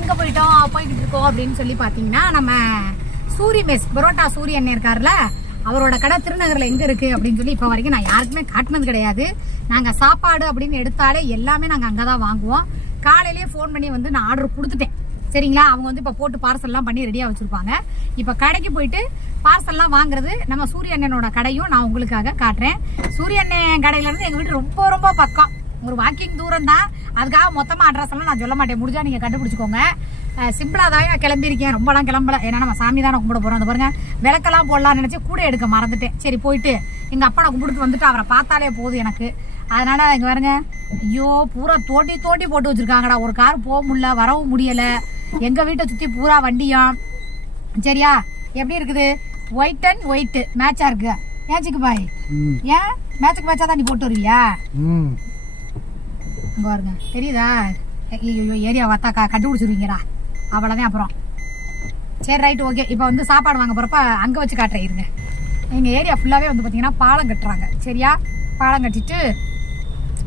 எங்க போயிட்டோம்? போய்கிட்டு இருக்கோம் அப்படின்னு சொல்லி பாத்தீங்கன்னா நம்ம சூரி மெஸ் பரோட்டா சூரிய அண்ணன் இருக்கார்ல அவரோட கடை திருநகர்ல எங்க இருக்கு அப்படின்னு சொல்லி இப்ப வரைக்கும் நான் யாருக்குமே காட்டினது கிடையாது. நாங்க சாப்பாடு அப்படின்னு எடுத்தாலே எல்லாமே நாங்க அங்கதான் வாங்குவோம். காலையிலேயே ஃபோன் பண்ணி வந்து நான் ஆர்டர் கொடுத்துட்டேன். சரிங்களா? அவங்க வந்து இப்போ போட்டு பார்சல்லாம் பண்ணி ரெடியாக வச்சுருப்பாங்க. இப்போ கடைக்கு போயிட்டு பார்சல்லாம் வாங்குறது நம்ம சூரிய அண்ணனோட கடையும் நான் உங்களுக்காக காட்டுறேன். சூரிய அண்ணன் கடையிலேருந்து எங்கள் வீடு ரொம்ப ரொம்ப பக்கம். ஒரு வாக்கிங் தூரம் தான் அதுக்காக மொத்தமாக அட்ரஸ் எல்லாம் நான் சொல்ல மாட்டேன். முடிஞ்சா நீங்கள் கண்டுபிடிச்சிக்கோங்க. சிம்பிளாக தான் கிளம்பியிருக்கேன். ரொம்பலாம் கிளம்பல. ஏன்னா நம்ம சாமி தானே கும்பிட போகிறோம் அந்த பாருங்க விளக்கெல்லாம் போடலாம்னு நினச்சி கூட எடுக்க மறந்துட்டேன். சரி போயிட்டு. எங்கள் அப்பா நான் கும்பிட்டு வந்துட்டு அவரை பார்த்தாலே போதும் எனக்கு. அதனால இங்க பாருங்க. ஐயோ பூரா தோட்டி தோட்டி போட்டு வச்சிருக்காங்கடா. ஒரு கார் போக முடியல வரவும் முடியல. எங்க வீட்டை சுத்தி பூரா வண்டியாம் சரியா? எப்படி இருக்குது? ஒயிட் அண்ட் ஒயிட் மேட்சா இருக்கு. மேட்சுக்கு பாய்? ம். ஏன்? மேட்சுக்கு மேட்சா தான் நீ போட்டு வருவியா? பாருங்க. தெரியுதா? ஐயோ ஏரியா பார்த்தா க கண்டுபிடிச்சிருவீங்கடா. அவ்வளோதான் அப்புறம். சரி ரைட் ஓகே இப்போ வந்து சாப்பாடு வாங்க போகிறப்ப அங்கே வச்சு காட்டுறேன் இருங்க. எங்கள் ஏரியா ஃபுல்லாகவே வந்து பார்த்தீங்கன்னா பாலம் கட்டுறாங்க. சரியா? பாலம் கட்டிட்டு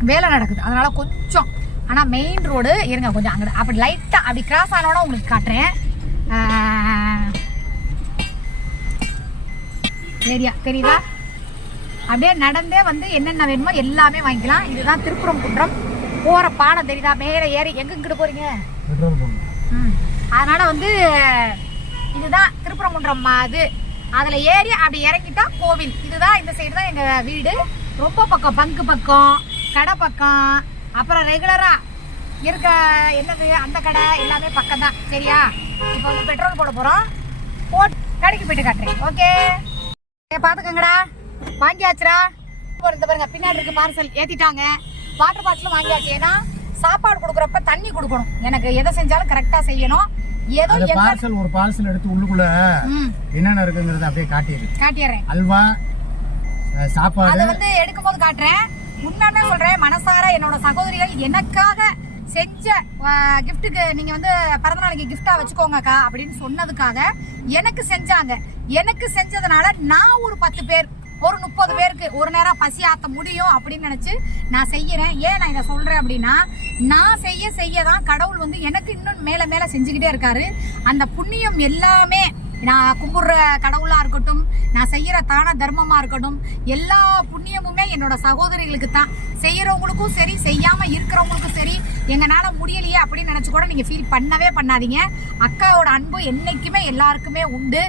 வேலை நடக்குது. அதனால கொஞ்சம் ஆனால் மெயின் ரோடு இருங்க கொஞ்சம் அங்கே அப்படி லைட்டாக அப்படி கிராஸ் ஆனோட உங்களுக்கு காட்டுறேன். ஏரியா தெரியுதா? அப்படியே நடந்தே வந்து என்னென்ன வேணுமோ எல்லாமே வாங்கிக்கலாம். இதுதான் திருப்புறம் குன்றம் போற பாடம் தெரியுதா? மேலே ஏறி எங்க இங்கிட்டு போறீங்க? ம். அதனால வந்து இதுதான் திருப்பரங்குன்றம் அது. அதுல ஏறி அப்படி இறங்கிட்டா கோவில். இதுதான் இந்த சைடு தான் எங்க வீடு. ரொம்ப பக்கம் பங்கு பக்கம் கடை பக்கம். அப்புறம் ரெகுலரா இருக்க என்னது அந்த கடை எல்லாமே பக்கம் தான். சரியா? இப்போ வந்து பெட்ரோல் போட போறோம். போட் கடைக்கு போயிட்டு காட்டுறேன். ஓகே பாத்துக்கங்கடா. வாங்கியாச்சுரா இந்த பாருங்க பின்னாடி இருக்கு பார்சல் ஏத்திட்டாங்க. வாட்டர் பாட்டிலும் வாங்கியாச்சு. ஏன்னா சாப்பாடு கொடுக்குறப்ப தண்ணி கொடுக்கணும். எனக்கு எதை செஞ்சாலும் கரெக்டா செய்யணும். ஏதோ பார்சல் ஒரு பார்சல் எடுத்து உள்ளுக்குள்ள என்னென்ன இருக்குங்கிறத அப்படியே காட்டிடு. காட்டிடுறேன். அல்வா சாப்பாடு. அதை வந்து எடுக்கும்போது காட்டுறேன். உண்மையான சொல்றேன் மனசார என்னோட சகோதரிகள் எனக்காக செஞ்ச கிஃப்ட்டுக்கு நீங்க வந்து பிறந்த நாளைக்கு கிஃப்டா வச்சுக்கோங்கக்கா அப்படின்னு சொன்னதுக்காக எனக்கு செஞ்சாங்க. எனக்கு செஞ்சதுனால நான் ஒரு பத்து பேர் ஒரு முப்பது பேருக்கு ஒரு நேரம் பசி ஆத்த முடியும் அப்படின்னு நினைச்சு நான் செய்யறேன். ஏன் நான் இதை சொல்றேன் அப்படின்னா நான் செய்ய செய்ய தான் கடவுள் வந்து எனக்கு இன்னும் மேல மேல செஞ்சுக்கிட்டே இருக்காரு. அந்த புண்ணியம் எல்லாமே நான் கும்பிடுற கடவுளாக இருக்கட்டும் நான் செய்கிற தான தர்மமாக இருக்கட்டும் எல்லா புண்ணியமுமே என்னோட சகோதரிகளுக்கு தான். செய்கிறவங்களுக்கும் சரி செய்யாமல் இருக்கிறவங்களுக்கும் சரி எங்களால் முடியலையே அப்படின்னு நினச்சி கூட நீங்கள் ஃபீல் பண்ணவே பண்ணாதீங்க. அக்காவோட அன்பு என்றைக்குமே எல்லாருக்குமே உண்டு.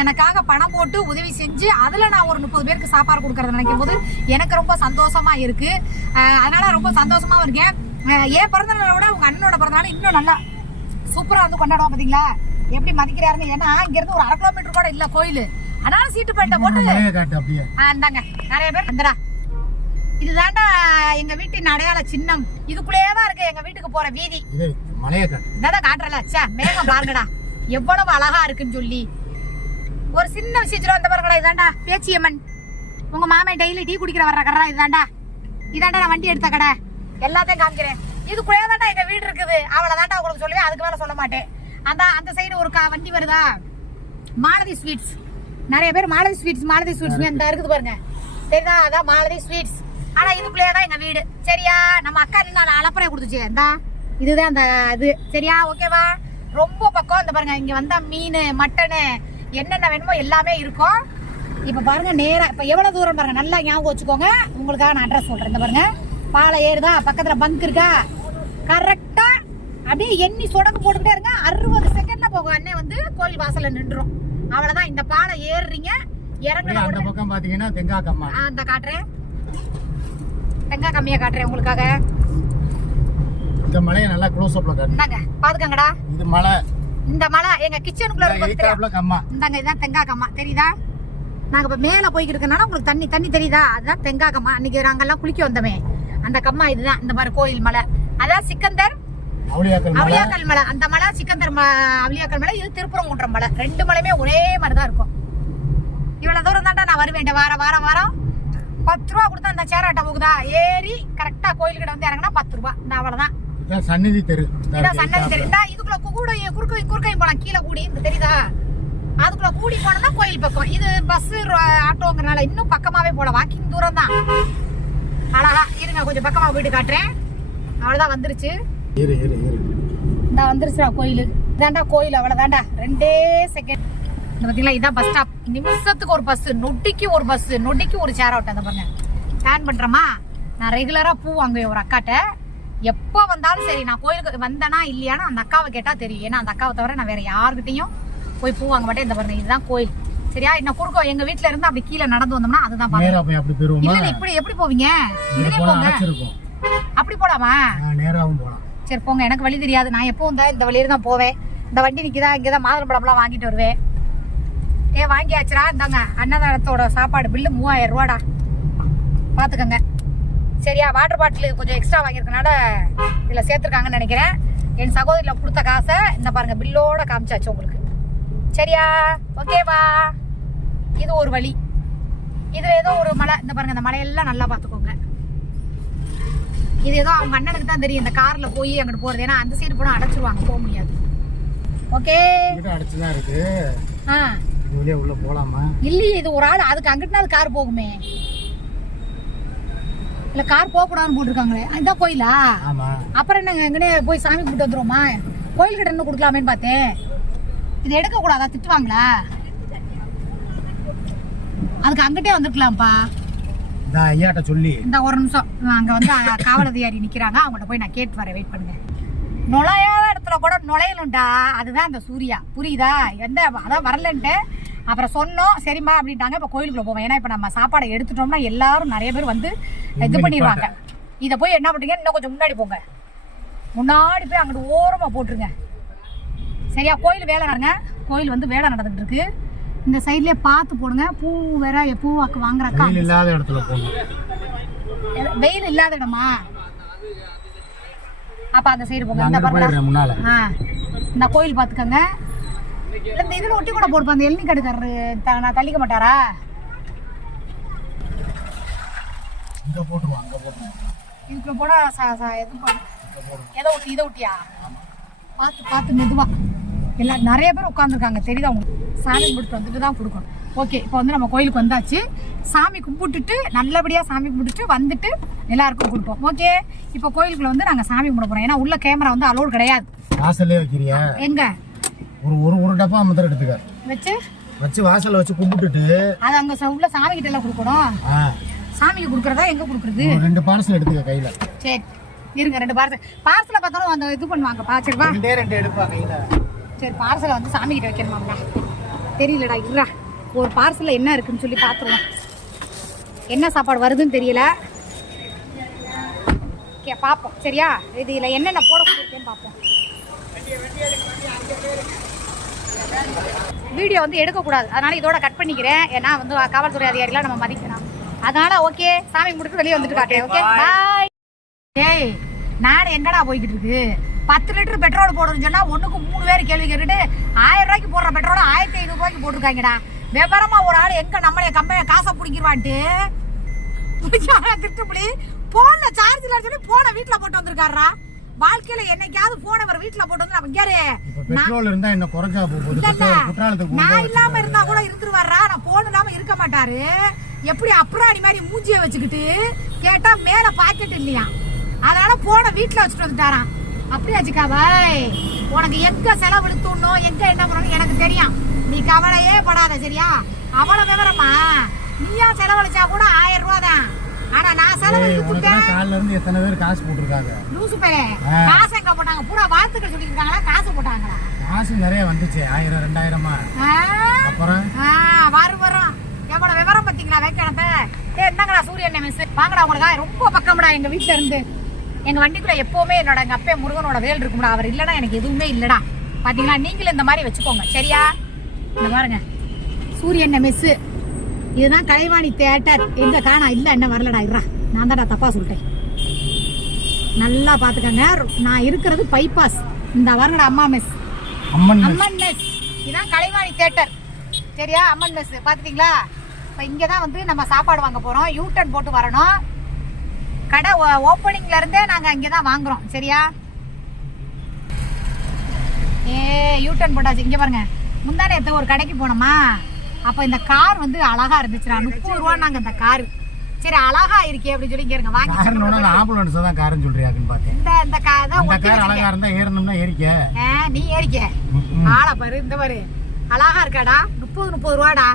எனக்காக பணம் போட்டு உதவி செஞ்சு அதில் நான் ஒரு முப்பது பேருக்கு சாப்பாடு கொடுக்கறத நினைக்கும் போது எனக்கு ரொம்ப சந்தோஷமாக இருக்குது அதனால் ரொம்ப சந்தோஷமாகவும் இருக்கேன். என் பிறந்த விட அண்ணனோட பிறந்தநாள் இன்னும் நல்லா சூப்பராக வந்து கொண்டாடுவோம் பார்த்தீங்களா எப்படி மதிக்கிறாருன்னு? ஏன்னா இங்க இருந்து ஒரு அரை கிலோமீட்டர் கூட இல்ல கோயில். அதனால சீட்டு போட்டு ஆ, இந்தாங்க. நிறைய பேர் வந்துடா. இதுதாண்டா எங்க வீட்டின் அடையாள சின்னம். இதுக்குள்ளேயே தான் இருக்கு எங்க வீட்டுக்கு போற வீதி. இதான் காட்டுறல ச்சே மேகம் பாருங்கடா. எவ்வளவு அழகா இருக்குன்னு சொல்லி. ஒரு சின்ன விஷயம் இந்த பாருங்கடா இதாண்டா பேச்சியம்மன். உங்க மாமே டெய்லி டீ குடிக்கிற வர்ற கடை இதாண்டா இதாண்டா நான் வண்டி எடுத்த கடை. எல்லாத்தையும் காமிக்கிறேன். இதுக்குள்ளே தாண்டா எங்க வீடு இருக்குது. அவ்வளவுதாண்டா உங்களுக்கு சொல்லுவேன் அதுக்கு மேல சொல்ல மாட்டேன். அந்த அந்த சைடு ஒரு வண்டி வருதா? மாலதி ஸ்வீட்ஸ் நிறைய பேர் மாலதி ஸ்வீட்ஸ் மாலதி ஸ்வீட்ஸ் இந்த இருக்குது பாருங்க. தெரியுதா? அதான் மாலதி ஸ்வீட்ஸ் ஆனா இதுக்குள்ளேயே தான் எங்க வீடு. சரியா? நம்ம அக்கா நான் அலப்பறை கொடுத்துச்சு. இந்தா இதுதான் அந்த இது. சரியா? ஓகேவா ரொம்ப பக்கம் இந்த பாருங்க. இங்க வந்தா மீன் மட்டனு என்னென்ன வேணுமோ எல்லாமே இருக்கும். இப்ப பாருங்க நேரா இப்ப எவ்வளவு தூரம் பாருங்க? நல்லா ஞாபகம் வச்சுக்கோங்க. உங்களுக்காக நான் அட்ரஸ் சொல்றேன். இந்த பாருங்க. பாலை ஏறுதா? பக்கத்துல பங்க் இருக்கா? கரெக்டா அப்படியே எண்ணி சொடக்கு போட்டுக்கிட்டே இருங்க. அறுபது செகண்ட்ல போகும். அண்ணே வந்து கோயில் வாசல்ல நின்றுரும். அவ்வளவுதான். இந்த பாலை ஏறுறீங்க. இறங்குன அந்த பக்கம் பாத்தீங்கன்னா தெங்காக்கம்மா ஆ, இந்த காட்டுறேன். தேங்காய் கம்மியா காட்டுறேன் உங்களுக்காக. இந்த மலையை நல்லா க்ளோஸ் அப்ல காட்டு. இந்தாங்க. பாத்துக்கங்கடா. இது மலை. இந்த மலை எங்க கிச்சனுக்குள்ள எய்தாப்ல கம்மா. இந்தாங்க இதுதான் தெங்காய் கம்மா. தெரியுதா? நாங்க இப்ப மேல போய்கிட்டு இருக்கனால உங்களுக்கு தண்ணி தண்ணி தெரியுதா? அதுதான் தெங்காய் கம்மா. அன்னைக்கு நாங்கெல்லாம் குளிக்க வந்தோமே. அந்த கம்மா இதுதான். இந்த மாதிரி கோயில் மலை. அதான் சிக்கந்தர் அவளியாக்கல் மலை? அந்த மலை சிக்கந்தர் அவளியாக்கல் மலை இது திருப்புறங்குன்றம் மலை. ரெண்டு மலையுமே ஒரே மாதிரி தான் இருக்கும். இவ்வளவு தூரம் தான்டா நான் வருவேன். வாரம் வாரம் வாரம் பத்து ரூபா கொடுத்தா அந்த சேராட்டா போகுதா? ஏறி கரெக்டா கோயில்கிட்ட வந்து இறங்கினா பத்து ரூபா. இந்த அவ்வளவுதான். இதான் சந்நிதி தெரு. சன்னதி. தெரியுதா இதுக்குள்ள கூட குறுக்கை குறுக்கையும் போலாம். கீழே கூடி. இந்த தெரியுதா? அதுக்குள்ள கூடி போனோம்னா கோயில் பக்கம். இது பஸ் ஆட்டோங்கிறனால இன்னும் பக்கமாவே போலாம். வாக்கிங் தூரம் தான் அழகா. இருங்க கொஞ்சம் பக்கமா வீடு காட்டுறேன். அவ்வளவுதான் வந்துருச்சு. இரு இரு இரு இந்த வந்துருச்சுடா கோயில். இதாண்டா கோயில் ரெண்டே செகண்ட் இந்த பார்த்தீங்களா இதான் பஸ் ஸ்டாப் நிமிஷத்துக்கு ஒரு பஸ் நொட்டிக்கு ஒரு பஸ் நொட்டிக்கு ஒரு சேர் அவுட் அந்த பாருங்க. பிளான் பண்றோமா? நான் ரெகுலரா பூ வாங்குவேன் ஒரு அக்காட்ட. எப்போ வந்தாலும் சரி நான் கோயிலுக்கு வந்தேனா இல்லையானா அந்த அக்காவை கேட்டா தெரியும். ஏன்னா அந்த அக்காவை தவிர நான் வேற யாருக்கிட்டையும் போய் பூ வாங்க மாட்டேன். இந்த பாருங்க இதுதான் கோயில். சரியா? இன்னும் குறுக்கோ எங்க வீட்ல இருந்து அப்படி கீழே நடந்து வந்தோம்னா அதுதான் பாருங்க அப்படி போயிருவோமா? இல்ல இப்படி எப்படி போவீங்க? இதுலயே போங்க. அப்படி போலாமா? நேராவும் போலாம். சரி போங்க எனக்கு வழி தெரியாது. நான் எப்பவும் தான் இந்த வழியில தான் போவேன். இந்த வண்டி நிற்கிதா இங்கே தான் மாதுளம்பழம்லாம் வாங்கிட்டு வருவேன். ஏ வாங்கியாச்சுடா. இந்தாங்க அன்னதானத்தோட சாப்பாடு பில்லு மூவாயிரம் ரூபாடா. பார்த்துக்கோங்க சரியா வாட்டர் பாட்டில் கொஞ்சம் எக்ஸ்ட்ரா வாங்கியிருக்கனால இதில் சேர்த்துருக்காங்கன்னு நினைக்கிறேன். என் சகோதரியில் கொடுத்த காசை இந்த பாருங்க பில்லோட காமிச்சாச்சு உங்களுக்கு. சரியா? ஓகேவா இது ஒரு வழி. இதில் ஏதோ ஒரு மலை இந்த பாருங்கள் இந்த மலையெல்லாம் நல்லா பார்த்துக்கோங்க இது ஏதோ அவங்க அண்ணனுக்கு தான் தெரியும் இந்த கார்ல போய் அங்கிட்டு போறது. ஏன்னா அந்த சைடு போனா அடைச்சிருவாங்க போக முடியாது. ஓகே அடைச்சுதான் இருக்கு. உள்ள போலாமா? இல்லையே இது ஒரு ஆள் அதுக்கு அங்கிட்டுனாலும் கார் போகுமே. இல்ல கார் போக கூடாதுன்னு போட்டிருக்காங்களே கோயிலா? அப்புறம் என்ன எங்கனே போய் சாமி கும்பிட்டு வந்துருவோமா? கோயில் கிட்ட கொடுக்கலாமேன்னு பார்த்தேன். இது எடுக்க கூடாதா திட்டுவாங்களா? அதுக்கு அங்கிட்டே வந்துருக்கலாம்ப்பா. ஐயாட்ட சொல்லி இந்த ஒரு நிமிஷம். அங்க வந்து காவல் அதிகாரி நிக்கிறாங்க. அவங்கள்ட்ட போய் நான் கேட்டு வரேன். வெயிட் பண்ணுங்க. நுழையாத இடத்துல கூட நுழையணும்டா. அதுதான் அந்த சூர்யா. புரியுதா? எந்த அதான் வரலன்ட்டு. அப்புறம் சொன்னோம். சரிம்மா அப்படின்ட்டாங்க. இப்போ கோயிலுக்குள்ள போவோம். ஏன்னா இப்போ நம்ம சாப்பாடை எடுத்துட்டோம்னா எல்லாரும் நிறைய பேர் வந்து இது பண்ணிடுவாங்க. இதை போய் என்ன பண்றீங்க இன்னும் கொஞ்சம் முன்னாடி போங்க. முன்னாடி போய் அங்கிட்டு ஓரமா போட்டுருங்க. சரியா? கோயில் வேலை நடங்க கோயில் வந்து வேலை நடந்துட்டு இருக்கு. இந்த சைட்லயே பார்த்து போடுங்க. பூ வேற பூ வாங்குறாக்கா வெயில் இல்லாத இடத்துல போகணும் வெயில் இல்லாத இடமா? அப்ப அந்த சைடு போங்க. இந்த முன்னால. ஆ. இந்த கோயில் பாத்துக்கோங்க இந்த இதுல ஒட்டி கூட போடுப்பா அந்த எள்ளி கடுக்காரரு நான் தள்ளிக்க மாட்டாரா? இங்க போட்டுருவோம் அங்க போட்டுருவோம். இதுக்குள்ள போனா ச- ச- எது போடு எதை ஒட்டி இதை ஒட்டியா? பார்த்து பார்த்து மெதுவா. எல்லாம் நிறைய பேர் உட்காந்துருக்காங்க தெரியுதா உங்களுக்கு? சாமி கும்பிட்டு வந்துட்டு தான் கொடுக்கணும். ஓகே இப்போ வந்து நம்ம கோயிலுக்கு வந்தாச்சு. சாமி கும்பிட்டுட்டு நல்லபடியா சாமி கும்பிட்டுட்டு வந்துட்டு எல்லாருக்கும் கொடுப்போம். ஓகே இப்போ கோயிலுக்குள்ள வந்து நாங்க சாமி கும்பிட போறோம். ஏன்னா உள்ள கேமரா வந்து அலோடு கிடையாது. வாசல்லே வைக்கிறியா எங்க? ஒரு ஒரு ஒரு டப்பா மாத்திரம் எடுத்துக்க. வச்சு? வச்சு வாசல்ல வச்சு கும்பிட்டுட்டு. அது அங்க உள்ள சாமி கிட்ட எல்லாம் கொடுக்கணும். சாமிக்கு கொடுக்கறதா எங்க கொடுக்கறது? ரெண்டு பார்சல் எடுத்துக்க கையில. சரி. இருங்க ரெண்டு பார்சல் பார்சலை பார்த்தாலும் அந்த இது பண்ணுவாங்கப்பா சரிப்பா ரெண்டே ரெண்டு எடுப்பா கையில. சரி பார்சலை வந்து சாமி கிட்ட வைக்கணுமாம்டா தெரியலடா இருடா. ஒரு பார்சல்ல என்ன இருக்குன்னு சொல்லி பார்த்துருவோம் என்ன சாப்பாடு வருதுன்னு தெரியல. ஓகே பார்ப்போம் சரியா? இது இதில் என்னென்ன போட போயிருக்கேன்னு பார்ப்போம் வீடியோ வந்து எடுக்கக்கூடாது. அதனால இதோட கட் பண்ணிக்கிறேன். ஏன்னா வந்து காவல்துறை அதிகாரிலாம் நம்ம மதிக்கணும். அதனால ஓகே. சாமி முடிட்டு வெளியே வந்துட்டு காட்டேன் ஓகே? பாய் ஏய் நாடு எங்கடா போய்கிட்டு இருக்கு? பத்து லிட்டர் பெட்ரோல் போடணும்னு சொன்னா ஒண்ணுக்கு மூணு பேர் கேள்வி கேட்டுட்டு ஆயிரம் ரூபாய்க்கு போடுற பெட்ரோல் ஆயிரத்தி ஐநூறு ரூபாய்க்கு போட்டிருக்காங்கடா. விவரமா ஒரு ஆள் எங்க நம்மளே கம்பெனி காசை பிடிக்கிடுவான்ட்டு திட்டுப்புளி போன்ல சார்ஜ்ல சொல்லி போனை வீட்டுல போட்டு வந்திருக்காருடா. வாழ்க்கையில என்னைக்காவது போனை அவர் வீட்டுல போட்டு வந்து நம்ம கேரு பெட்ரோல் இருந்தா என்ன குறைஞ்சா போகுது? நான் இல்லாம இருந்தா கூட இருந்துருவாரா நான் போன் இல்லாம இருக்க மாட்டாரு. எப்படி அப்புறாணி மாதிரி மூஞ்சிய வச்சுக்கிட்டு கேட்டா மேல பாக்கெட் இல்லையா? அதனால போன வீட்டுல வச்சுட்டு வந்துட்டாராம். அப்படி வச்சுக்கா பாய்? உனக்கு எங்க செலவு இழுத்துணும் எங்க என்ன பண்ணணும் எனக்கு தெரியும். நீ கவலையே படாத சரியா? அவ்வளவு விவரமா? நீயா செலவழிச்சா கூட ஆயிரம் ரூபாய் தான். ஆனா நான் ஏய், செலவழிச்சு உனக்குதான் கால்ல இருந்து எத்தனை பேர் காசு போட்டிருக்காங்க? லூசு பேரே. காசு எங்க போட்டாங்க? பூரா வாழ்த்துக்கள் சொல்லியிருக்காங்களா? காசு போட்டாங்களா? காசு நிறைய வந்துச்சு. ஆயிரம் ரெண்டாயிரமா? அப்புறம்? ஆ, வரும் வரும். எவ்வளவு விவரம் பாத்தீங்களா வேக்கணத்த என்னங்கடா சூரியன் மிஸ் வாங்கடா உங்களுக்கு ரொம்ப பக்கம்டா எங்க வீட்ல இருந்து. எங்க வண்டிக்குள்ள எப்பவுமே என்னோட எங்க அப்பே முருகனோட வேல் இருக்கும்டா. அவர் இல்லனா எனக்கு எதுவுமே இல்லடா. பாத்தீங்களா? நீங்களும் இந்த மாதிரி வச்சுக்கோங்க. சரியா? இந்த பாருங்க. சூரியன் மிஸ் இதுதான் கலைவாணி தேட்டர் எங்க காணா? இல்ல என்ன வரலடா. இருடா நான் தான்டா தப்பா சொல்லிட்டேன். நல்லா பாத்துக்கங்க. நான் இருக்கிறது பைபாஸ் இந்த வரங்கடா அம்மா மிஸ் அம்மன் மெஸ் இதான் கலைவாணி தேட்டர் சரியா? அம்மன் மெஸ் பாத்துட்டீங்களா? இப்போ இங்கே தான் வந்து நம்ம சாப்பாடு வாங்க போகிறோம் யூ டர்ன் போட்டு வரணும். கடை ஓப்பனிங்ல இருந்தே நாங்கள் இங்கே தான் வாங்குறோம். சரியா? ஏ யூ டர்ன் போட்டாச்சு. இங்கே பாருங்க. முந்தானே எடுத்த ஒரு கடைக்கு போனோமா? அப்போ இந்த கார் வந்து அழகா இருந்துச்சுடா. முப்பது ரூபா நாங்கள் இந்த கார் சரி அழகா இருக்கே அப்படின்னு சொல்லி இங்க இருங்க. வாங்கி காரணம் அந்த ஆம்புலன்ஸ் தான் காருன்னு சொல்றியாக்குன்னு பார்த்தேன். இந்த இந்த கா இதை அந்த ஒட்டி கார் அழகா. இருந்தா ஏறணும்னா ஏறிக்க. நீ ஏறிக்க. ஆளை பாரு இந்த பாரு. அழகா இருக்காடா. முப்பது முப்பது ரூபாடா.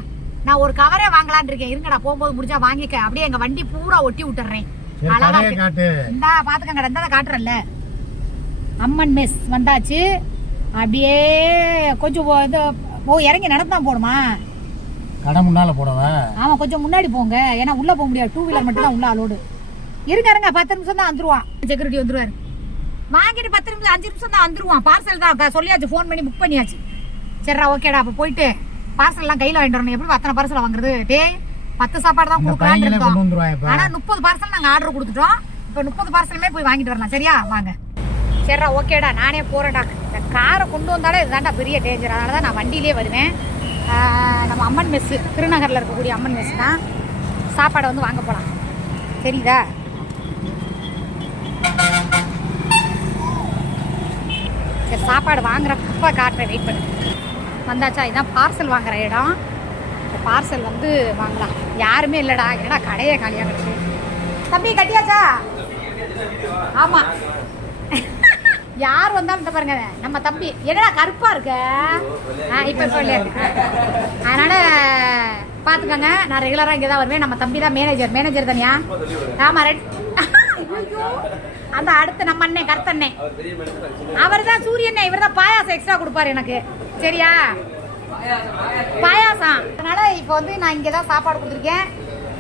நான் ஒரு கவரே வாங்கலாம்னு இருக்கேன். இருங்கடா போகும்போது முடிஞ்சா வாங்கிக்க. அப்படியே எங்க வண்டி பூரா ஒட்டி விட்டுறேன். அழகா காட்டு. இந்தா காட்டுறேன்ல. அம்மன் மெஸ் வந்தாச்சு. அப்படியே கொஞ்சம் இது ஓ இறங்கி நடந்தான் போகணுமா? கடை முன்னால போடவா ஆமா கொஞ்சம் முன்னாடி போங்க. ஏன்னா உள்ள போக முடியாது. டூ வீலர் மட்டும் தான் உள்ள அலோடு இருங்க இருங்க பத்து நிமிஷம் தான் வந்துருவான். செக்யூரிட்டி வந்துருவாரு. வாங்கிட்டு பத்து நிமிஷம் அஞ்சு நிமிஷம் தான் வந்துருவான். பார்சல் தான் சொல்லியாச்சு ஃபோன் பண்ணி புக் பண்ணியாச்சு. சரிடா ஓகேடா அப்ப போயிட்டு பார்சல் எல்லாம் கையில வாங்கிட்டு வரணும். எப்படி அத்தனை பார்சல் வாங்குறது? டேய் பத்து சாப்பாடு தான் கொடுக்கலாம்னு இருக்கோம் ஆனா முப்பது பார்சல் நாங்க ஆர்டர் கொடுத்துட்டோம். இப்ப முப்பது பார்சலுமே போய் வாங்கிட்டு வரலாம். சரியா? வாங்க. சரிடா ஓகேடா. நானே போறேன்டா. இந்த காரை கொண்டு வந்தாலே இதுதான்டா பெரிய டேஞ்சர் அதனால தான் நான் வண்டியிலே வருவேன். நம்ம அம்மன் மெஸ்ஸு திருநகரில் இருக்கக்கூடிய அம்மன் மெஸ் தான். சாப்பாடை வந்து வாங்க போகலாம் தெரியுதா? சரி சாப்பாடு வாங்குறப்ப காட்டுறேன் வெயிட் பண்ணு. வந்தாச்சா? இதான் பார்சல் வாங்குற இடம். பார்சல் வந்து வாங்கலாம். யாருமே இல்லைடா என்னடா கடையே காலியாக கிடக்கு. தம்பி கட்டியாச்சா? ஆமாம் யார் வந்தாலும் இந்த பாருங்க நம்ம தம்பி. என்னடா கருப்பாக இருக்க? ஆ இப்போ இப்போ இல்லையா பார்த்துக்கோங்க நான் ரெகுலராக இங்கே தான் வருவேன். நம்ம தம்பி தான் மேனேஜர் மேனேஜர் தானியா? ஆமாம் ரெட் அந்த அடுத்து நம்ம அண்ணன் கருத்தண்ணே. அவர் தான் சூரியண்ணே இவர் தான் பாயாசம் எக்ஸ்ட்ரா கொடுப்பாரு எனக்கு. சரியா? பாயாசம். அதனால இப்போ வந்து நான் இங்கே தான் சாப்பாடு கொடுத்துருக்கேன்.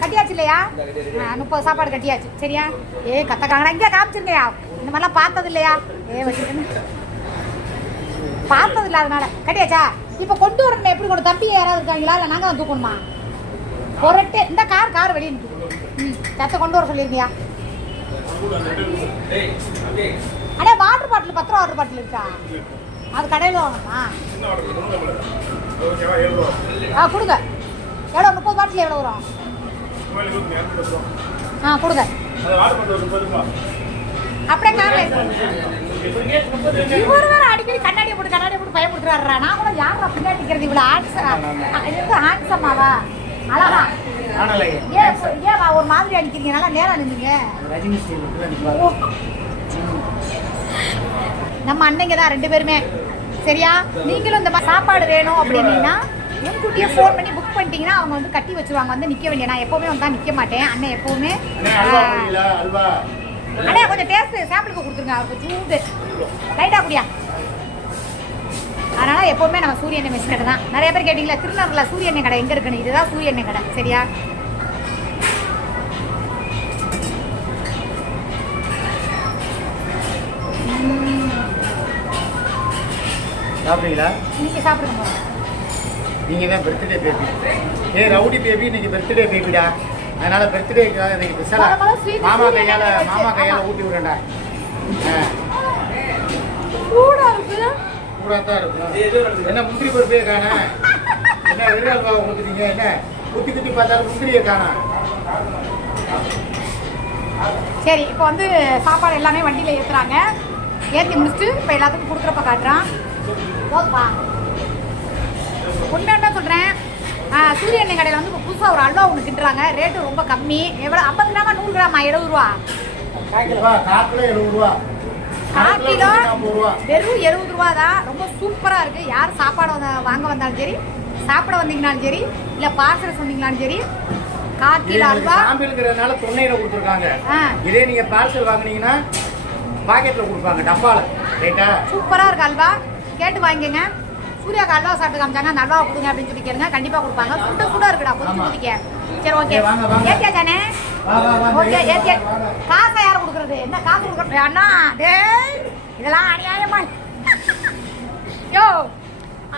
கட்டியாச்சு இல்லையா? முப்பது சாப்பாடு கட்டியாச்சு. சரியா? ஏ கத்தக்காங்கடா இங்கே காமிச்சிருக்கையா இந்த மாதிரிலாம் பார்த்தது இல்லையா? ஏ வச்சுருக்கேன் பார்த்தது இல்லை அதனால. கட்டியாச்சா? இப்போ கொண்டு வரணும் எப்படி கொண்டு தம்பி யாராவது இருக்காங்களா இல்லை நாங்கள் தான் தூக்கணுமா? பொரட்டு இந்த கார் கார் வெளியே ம் சத்த கொண்டு வர சொல்லியிருக்கியா அண்ணே வாட்டர் பாட்டில் பத்து ரூபா வாட்டர் பாட்டில் இருக்கா? அது கடையில் வாங்கணுமா? ஆ கொடுங்க. எவ்வளோ? முப்பது பாட்டில் எவ்வளோ வரும்? ஆ கொடுங்க. அப்படியே காரில் இவர் வேற அடிக்கடி கண்ணாடி போட்டு கண்ணாடி போட்டு பயப்படுத்துறாருடா நான் கூட யாரா பின்னாடி நிற்கிறது இவ்வளோ ஆன்ஸ் இது ஹான்சமாவா அழகா. ஆனலையே ஏன் ஏன் வா- ஒரு மாதிரி அடிக்கிறீங்க? நல்லா நேரா நின்றீங்க நம்ம அண்ணங்க தான் ரெண்டு பேருமே. சரியா? நீங்களும் இந்த மாதிரி சாப்பாடு வேணும் அப்படின்னீங்கன்னா முன்கூட்டியே ஃபோன் பண்ணி புக் பண்ணிட்டீங்கன்னா அவங்க வந்து கட்டி வச்சிருவாங்க. வந்து நிற்க வேண்டிய நான் எப்போவுமே வந்தா நிற்க மாட்டேன். அண்ணன் எப்போவுமே அண்ணே கொஞ்சம் டேஸ்ட் சாம்பிளுக்கு கொடுத்துருங்க. அவருக்கு சூடு. லைட்டாக குடியா? அதனால எப்போவுமே நம்ம சூரிய எண்ணெய் மெஸ் கடை தான். நிறைய பேர் கேட்டிங்களா திருநெல்வேலியில் சூரிய எண்ணெய் கடை எங்கே இருக்குன்னு? இதுதான் சூரிய எண்ணெய் கடை. சரியா? சாப்பிடுறீங்களா? நீங்கள் சாப்பிடுங்க போதும். நீங்க தான் பர்த்டே பேபி ஏய் ரவுடி பேபி இன்னைக்கு பர்த்டே பேபிடா அதனால பர்த்டேக்காக இன்னைக்கு ஸ்பெஷலா முத முத sweet மாமா கையால மாமா. கையால ஊட்டி விடுறேன்டா. சூடா இருக்கு. கூட தான் இருக்கும் என்ன முந்திரி பருப்பே காண? என்ன வெறும் அல்வா கொடுத்துட்டீங்க என்ன? குத்தி குத்தி பார்த்தாலும் முந்திரியை காணா? சரி இப்போ வந்து சாப்பாடு எல்லாமே வண்டியில் ஏற்றுறாங்க ஏற்றி முடிச்சுட்டு இப்போ எல்லாத்துக்கும் கொடுக்குறப்ப காட்டுறான். போதுப்பா என்ன சொல்கிறேன் சூரிய எண்ணெய் கடையில் வந்து இப்போ புதுசாக ஒரு அல்வா ஒன்று கிட்டுறாங்க. ரேட்டு ரொம்ப கம்மி. எவ்வளோ ஐம்பது கிராமா நூறு கிராமா எழுபது ரூபா? காக்கில் வெறும் எழுபது ரூபா தான். ரொம்ப சூப்பராக இருக்குது யார் சாப்பாடு வாங்க வந்தாலும் சரி சாப்பிட வந்தீங்கனாலும் சரி இல்லை பார்சல் சொன்னீங்கனாலும் சரி கால் கிலோ அல்வா. சாம்பிளுங்கிறதுனால தொண்டையில கொடுத்துருக்காங்க. இதே நீங்க பார்சல் வாங்குனீங்கன்னா பாக்கெட்ல கொடுப்பாங்க டப்பால. ரைட்டா? சூப்பரா இருக்கு அல்வா. கேட்டு வாங்கிக்கங்க. சூர்யாக்கு அல்வா சாப்பிட்டு காமிச்சாங்க. அந்த அல்வா கொடுங்க அப்படின்னு சொல்லி கேளுங்க. கண்டிப்பா கொடுப்பாங்க. சுட சுட இருக்குடா. கொதிச்சு ஆமா. கொதிக்க சரி ஓகே. ஏத்தியா தானே ஓகே ஏத்தியா. காசை யார் கொடுக்கறது? என்ன காசு கொடுக்கறது? அண்ணா டேய். இதெல்லாம் அநியாயமா. யோ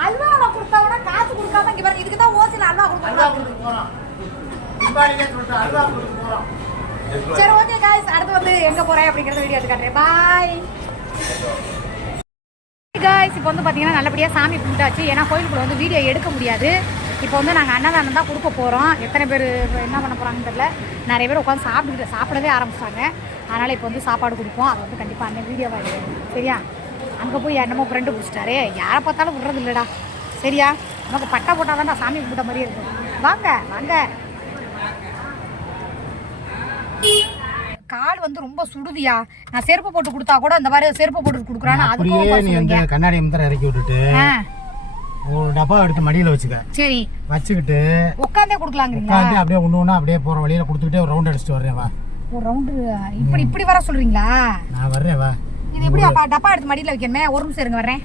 அல்வாவை கொடுத்தவன காசு கொடுக்காம இங்க பாருங்க. இதுக்கு தான் ஓசில அல்வா கொடுக்க போறோம் சரி ஓகே காய்ஸ் அடுத்து வந்து எங்க போறேன் அப்படிங்கறத வீடியோ எடுத்து காட்டுறேன். பாய் காய்ஸ் இப்போ வந்து பார்த்தீங்கன்னா நல்லபடியாக சாமி கும்பிட்டாச்சு. ஏன்னா கோயிலுக்குள்ள வந்து வீடியோ எடுக்க முடியாது. இப்போ வந்து நாங்கள் அன்னதானம் தான் கொடுக்க போகிறோம் எத்தனை பேர் என்ன பண்ண போகிறாங்கன்னு தெரியல. நிறைய பேர் உட்காந்து சாப்பிட்டுக்கிட்டு சாப்பிடவே ஆரம்பிச்சிட்டாங்க. அதனால் இப்போ வந்து சாப்பாடு கொடுப்போம். அது வந்து கண்டிப்பாக அண்ணன் வீடியோவாக சரியா? அங்கே போய் என்னமோ ஃப்ரெண்டு பிடிச்சிட்டாரு. யாரை பார்த்தாலும் விடுறது இல்லைடா. சரியா? நமக்கு பட்டா போட்டால் தான் சாமி கும்பிட்ட மாதிரியே இருக்கும். வாங்க வாங்க. கால் வந்து ரொம்ப சுடுதியா? நான் செருப்பு போட்டு கொடுத்தா கூட அந்த மாதிரி செருப்பு போட்டு கொடுக்குறான்னு அப்படியே நீ கண்ணாடி முந்திர இறக்கி விட்டுட்டு ஒரு டப்பா எடுத்து மடியில வச்சுக்க. சரி. வச்சுக்கிட்டு உட்காந்தே உட்காந்து அப்படியே ஒன்று ஒன்றா அப்படியே போற வழியில கொடுத்துக்கிட்டே ஒரு ரவுண்ட் அடிச்சுட்டு வர்றேன் வா. ஒரு ரவுண்டு இப்படி இப்படி வர சொல்றீங்களா? நான் வர்றேன் வா. இது எப்படி அப்பா டப்பா எடுத்து மடியில வைக்கணுமே? ஒரு நிமிஷம் இருங்க வர்றேன்.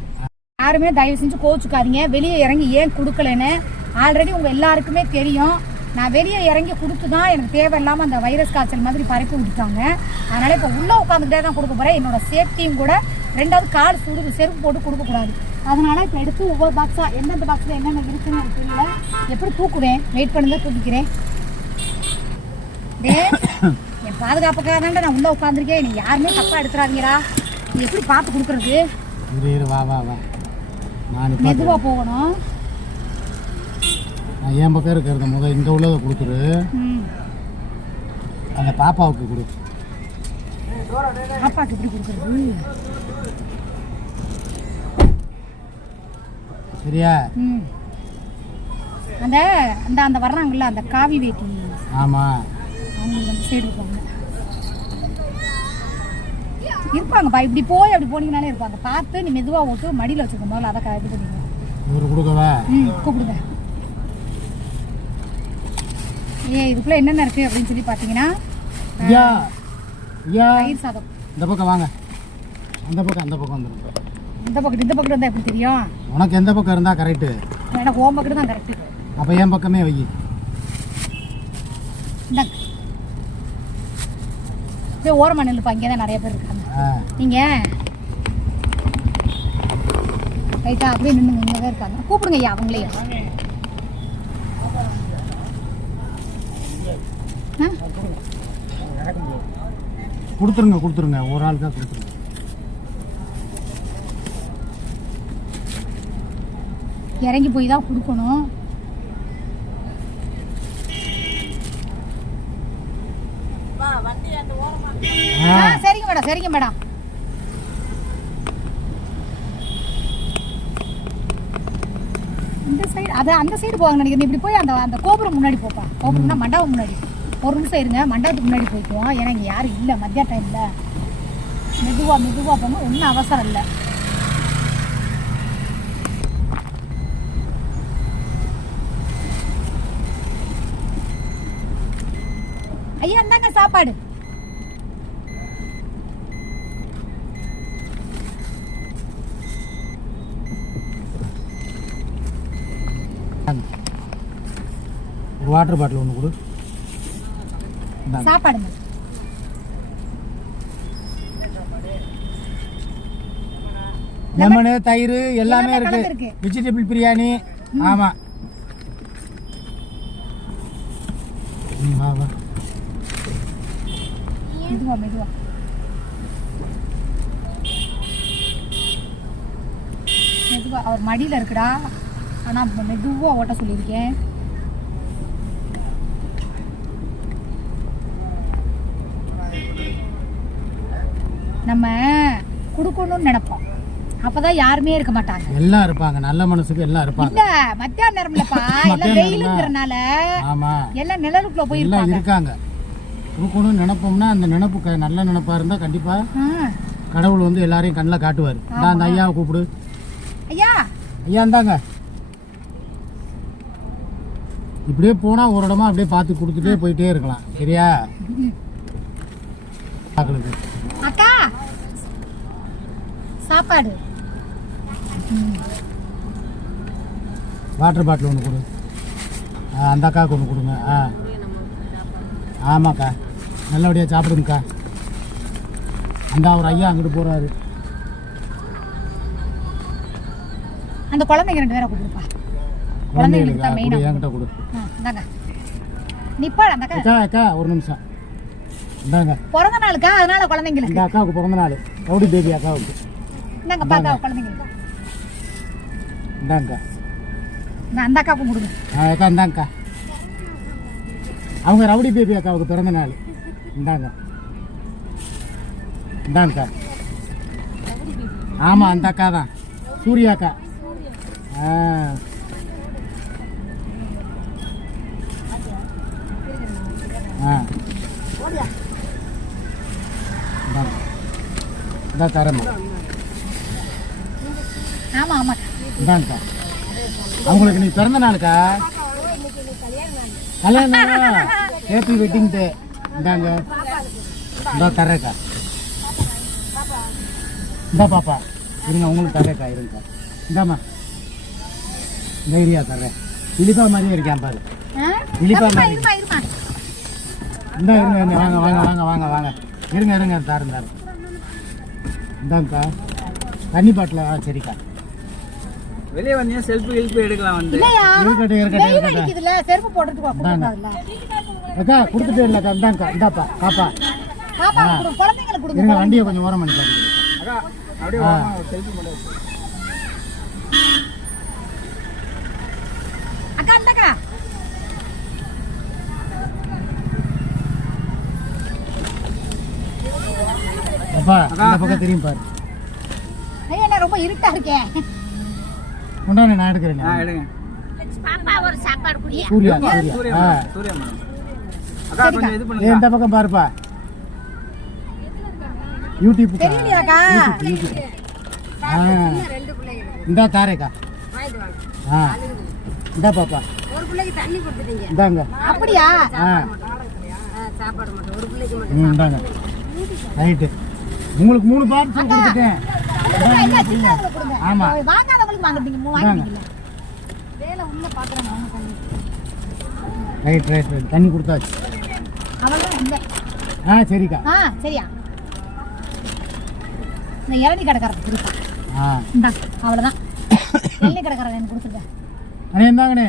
யாருமே தயவு செஞ்சு கோச்சுக்காதீங்க வெளியே இறங்கி ஏன் கொடுக்கலன்னு ஆல்ரெடி உங்க எல்லாருக்குமே தெரியும். நான் வெளியே இறங்கி கொடுத்து தான் எனக்கு தேவையில்லாம அந்த வைரஸ் காய்ச்சல் மாதிரி பரப்பி விட்டுட்டாங்க. அதனால இப்போ உள்ள உட்காந்துக்கிட்டே தான் கொடுக்க போறேன். என்னோட சேஃப்டியும் கூட ரெண்டாவது கால் சுடுது செருப்பு போட்டு கொடுக்க கூடாது அதனால இப்போ எடுத்து ஒவ்வொரு பாக்ஸா எந்தெந்த பாக்ஸ்ல என்னென்ன இருக்குன்னு எனக்கு தெரியல. எப்படி தூக்குவேன்? வெயிட் பண்ணுங்க தூக்கிக்கிறேன். டேய், என் பாதுகாப்புக்காக தான்டா நான் உள்ள உட்காந்துருக்கேன் நீ யாருமே தப்பா எடுத்துறாதீங்கடா. நீ எப்படி பார்த்து கொடுக்கறது? இரு இரு வா வா வா. நான் இப்போ மெதுவா போகணும். நான் என் பக்கம் இருக்கிறத முதல் இங்கே உள்ளதை கொடுத்துரு. அந்த பாப்பாவுக்கு கொடு. பாப்பாக்கு எப்படி கொடுக்கறது? சரியா? ம். அந்த அந்த அந்த வர்றாங்கல்ல அந்த காவி வேட்டி. ஆமாம் அவங்களுக்கு வந்து சைடு இருப்பாங்க இருப்பாங்கப்பா இப்படி போய் அப்படி போனீங்கனாலே இருப்பாங்க. பார்த்து நீ மெதுவா ஓட்டு மடியில வச்சுக்க முதல்ல அதை இது பண்ணிங்க இவர் கொடுக்கவா? ம் கூப்பிடுங்க. ஏ இதுக்குள்ள என்னென்ன இருக்கு அப்படின்னு சொல்லி பார்த்தீங்கன்னா ஐயா ஐயா தயிர் சாதம். இந்த பக்கம் வாங்க. அந்த பக்கம் அந்த பக்கம் வந்துடும் இந்த பக்கத்து இந்த பக்கத்து இருந்தால் எப்படி தெரியும்? உனக்கு எந்த பக்கம் இருந்தால் கரெக்டு எனக்கு ஓம் பக்கத்து தான் கரெக்டு அப்போ என் பக்கமே வை. போய் ஓரமாக நில்லுப்பா இங்கே தான் நிறைய பேர் இருக்காங்க. ஆ. நீங்கள் ரைட்டா அப்படியே நின்று தான் இருக்காங்க. கூப்பிடுங்க ஐயா அவங்களையும். கொடுத்துருங்க கொடுத்துருங்க. ஒரு ஆளுக்காக கொடுத்துருங்க. இறங்கி போய் தான் கொடுக்கணும். சரிங்க மேடம் சரிங்க மேடம். இந்த சைடு அது அந்த சைடு போவாங்க நினைக்கிறேன். இப்படி போய் அந்த அந்த கோபுரம் முன்னாடி போப்பா. கோபுரம்னா மண்டபம் முன்னாடி. ஒரு நிமிஷம் இருங்க. மண்டபத்துக்கு முன்னாடி போய்க்குவோம். ஏன்னா இங்கே யாரும் இல்லை. மதிய டைமில் மெதுவாக மெதுவாக போங்க ஒன்றும் அவசரம் இல்லை. ஐயா இந்தாங்க சாப்பாடு. வாட்டர் பாட்டில் ஒன்று கொடு. சாப்பாடுங்க லெமனு தயிர் எல்லாமே இருக்கு. வெஜிடபிள் பிரியாணி. ஆமாம் ம், வா வா. மெதுவா மெதுவா. மெதுவா. அவர் மடியில இருக்குடா. ஆனா மெதுவா ஓட்ட சொல்லியிருக்கேன். நம்ம கொடுக்கணும்னு நினைப்போம். அப்பதான் யாருமே இருக்க மாட்டாங்க. எல்லாம் இருப்பாங்க. நல்ல மனசுக்கு எல்லாம் இருப்பாங்க. இல்ல மத்தியான நேரம்லப்பா. எல்லாம் மத்தியான வெயிலுங்கிறனால ஆமாம் எல்லாம் நிழலுக்குள்ள எல்லாம் போயிருப்பாங்க இருக்காங்க. கொடுக்கணும்னு நினைப்போம்னா அந்த நினைப்பு நல்ல நினைப்பா இருந்தால் கண்டிப்பாக ஆ. கடவுள் வந்து எல்லாரையும் கண்ணில் காட்டுவார். இந்தா அந்த ஐயாவை கூப்பிடு. ஐயா. ஐயா இந்தாங்க. இப்படியே போனால் ஒரு இடமா அப்படியே பார்த்து கொடுத்துட்டே போயிட்டே இருக்கலாம். சரியா பார்க்கலுக்கு அக்கா சாப்பாடு. வாட்டர் பாட்டில் ஒன்று கொடு. அந்த அக்காவுக்கு ஒன்று கொடுங்க. ஆ. ஆமாக்கா. நல்லபடியாக சாப்பிடுங்கக்கா. அந்த ஒரு ஐயா அங்கிட்டு போகிறாரு அந்த குழந்தைங்க ரெண்டு பேரை கொடுப்பா. குழந்தைங்களுக்கு என்கிட்ட கொடு. அந்த அக்கா. அக்கா ஒரு நிமிஷம். இந்தாங்க. பிறந்த நாளுக்கா? அதனால குழந்தைங்களுக்கு. இந்த அக்காவுக்கு பிறந்த நாள். ரவுடி பேபி அக்காவுக்கு. இந்தாங்க பாக்கா குழந்தைங்களுக்கு இந்தாங்கக்கா இந்த அந்த அக்காவுக்கும் கொடுங்க. ஆ, அக்கா இந்தாங்கக்கா. அவங்க ரவுடி பேபி அக்காவுக்கு பிறந்த நாள். இந்தாங்க. இந்தாங்கக்கா. ஆமாம் அந்த அக்கா தான். சூர்யா அக்கா. ஆ. ஆ. இந்த தரமா ஆமா ஆமா இந்தாங்கக்கா அவங்களுக்கு நீ பிறந்த நாளுக்கா? கல்யாணம் ஹேப்பி வெட்டிங் டே இந்தாங்க. இந்தா தரேக்கா இந்தா பாப்பா. இருங்க உங்களுக்கு தரேக்கா இருங்கக்கா. இந்தாம்மா. தைரியா தர்றேன். இழிப்பா மாதிரியே இருக்கேன் பாரு? இழிப்பா மாதிரி. இந்தா இருங்க இருங்க. வாங்க வாங்க வாங்க வாங்க வாங்க. இருங்க இருங்க தாரம் இந்தாங்கக்கா. தண்ணி பாட்டில் ஆ சரிக்கா. வெளியே வந்தீங்க செல்ஃபி ஹெல்ப் எடுக்கலாம் வந்து? இல்லையா? இருக்கட்டும் இருக்கட்டும் இருக்கட்டும் அடிக்குதுல்ல செருப்பு போட்டுட்டு இந்தாங்க. கொடுக்கூடாதுல்ல அக்கா கொடுத்துட்டே இல்லைக்கா இந்தாங்கக்கா இந்தாப்பா பாப்பா. பாப்பா கொடுங்க. குழந்தைங்களுக்கு கொடுங்க. இருங்க வண்டியை கொஞ்சம் ஓரம் பண்ணி பாருங்க. அக்கா அப்படியே. வாங்க செல்ஃபி எடுத்து. அக்கா இந்தாக்கா. அப்பா இந்த பக்கம் திரும்பி பாரு. ஐயா என்ன ரொம்ப இருட்டா இருக்கே கொண்டாந்து நான் எடுக்கிறேன். ஆ எடுங்க. சூர்யா சூர்யா சூர்யா. ஆ. Madam Surya madam. அக்கா கொஞ்சம் இது ஏ பண்ணுங்க இந்த பக்கம் பாருப்பா. யூடியூப் இந்தா தாரேக்கா. ஆ. இந்தா பாப்பா. ஒரு பிள்ளைக்கு தண்ணி கொடுத்துட்டீங்க. இந்தாங்க. அப்படியா? ஆ. சாப்பாடு மட்டும். ஒரு பிள்ளைக்கு மட்டும் இந்தாங்க. ரைட்டு. உங்களுக்கு மூணு பார்சல் கொடுத்துட்டேன். ஆமா. வாங்காதவங்களுக்கு வாங்கிட்டீங்க மூ- வாங்கிட்டீங்கல்ல வேலை உள்ள பாக்குறேன் ரைட் ரைட் ரைட் தண்ணி கொடுத்தாச்சு. அவள்தான் இல்லை. ஆ சரிக்கா. ஆ சரியா. இந்த இளநீ கடைக்காரன் கொடுப்பா. ஆ. இந்தா அவ்வளோதான் இளநீ கடைக்காரன் எனக்கு கொடுத்துருக்கேன் அண்ணே இந்தாங்கண்ணே.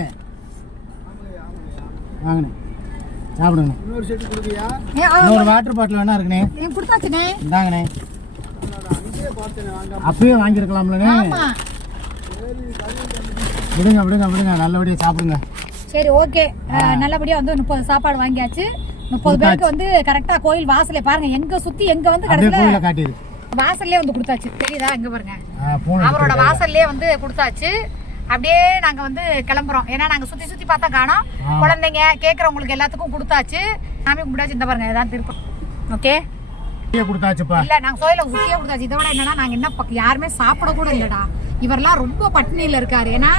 வாங்கண்ணே. சாப்பிடுங்க. இன்னொரு செட்டு கொடுக்கியா இன்னொரு வாட்டர் பாட்டில் வேணா இருக்குண்ணே. எனக்கு கொடுத்தாச்சுண்ணே. இந்தாங்கண்ணே. அப்பயே வாங்கியிருக்கலாம்லண்ணே. விடுங்க விடுங்க விடுங்க. நல்லபடியாக சாப்பிடுங்க. சரி ஓகே. நல்லபடியா வந்து முப்பது சாப்பாடு வாங்கியாச்சு. முப்பது பேருக்கு வந்து கரெக்டா கோயில் வாசல்ல பாருங்க. எங்க சுத்தி எங்க வந்து அப்படியே கடைசியில கோயில காட்டிடு வாசல்லே வந்து கொடுத்தாச்சு. தெரியுதா? எங்க பாருங்க. அவரோட வாசல்லே வந்து கொடுத்தாச்சு. அப்படியே நாங்க வந்து கிளம்புறோம். ஏன்னா நாங்க சுத்தி சுத்தி பார்த்தா காணோம். குழந்தைங்க கேக்குறவங்களுக்கு எல்லாத்துக்கும் கொடுத்தாச்சு. சாமி கும்பிட்டாச்சு. இந்த பாருங்க இதான் திருப்பம். ஓகே? கொடுத்தாச்சுப்பா. இல்ல நாங்க கோயில சுத்தியே கொடுத்தாச்சு. இதை விட என்னன்னா நாங்க என்ன யாருமே சாப்பிட கூட இல்லடா. இவரெல்லாம் ரொம்ப பட்டினியில இருக்காரு. ஏன்னா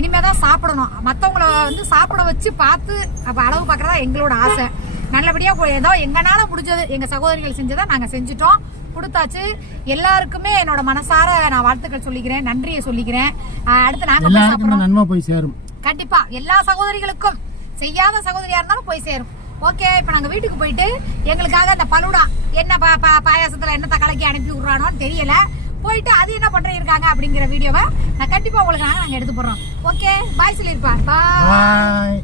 இனிமே தான் சாப்பிடணும். மத்தவங்கள வந்து சாப்பிட வச்சு பார்த்து அப்ப அளவு பார்க்கறதா எங்களோட ஆசை. நல்லபடியா போய் ஏதோ எங்கனால முடிஞ்சது எங்க சகோதரிகள் செஞ்சதை நாங்க செஞ்சுட்டோம். கொடுத்தாச்சு. எல்லாருக்குமே என்னோட மனசார நான் வாழ்த்துக்கள் சொல்லிக்கிறேன் நன்றியை சொல்லிக்கிறேன். அடுத்து நாங்க போய் எல்லாருக்குமே சாப்பிடுறோம். நன்மை போய் சேரும். கண்டிப்பா எல்லா சகோதரிகளுக்கும் செய்யாத சகோதரியா இருந்தாலும் போய் சேரும். ஓகே இப்ப நாங்க வீட்டுக்கு போயிட்டு எங்களுக்காக இந்த பலுடா என்ன பா- பா- பாயாசத்துல என்ன கலக்கி அனுப்பி விடுறானோன்னு தெரியல. போயிட்டு அது என்ன பண்ற இருக்காங்க அப்படிங்கிற வீடியோவை நான் கண்டிப்பா உங்களுக்கு நாங்க நாங்க எடுத்து போடுறோம். ஓகே பாய் சொல்லிருப்பா பாய்.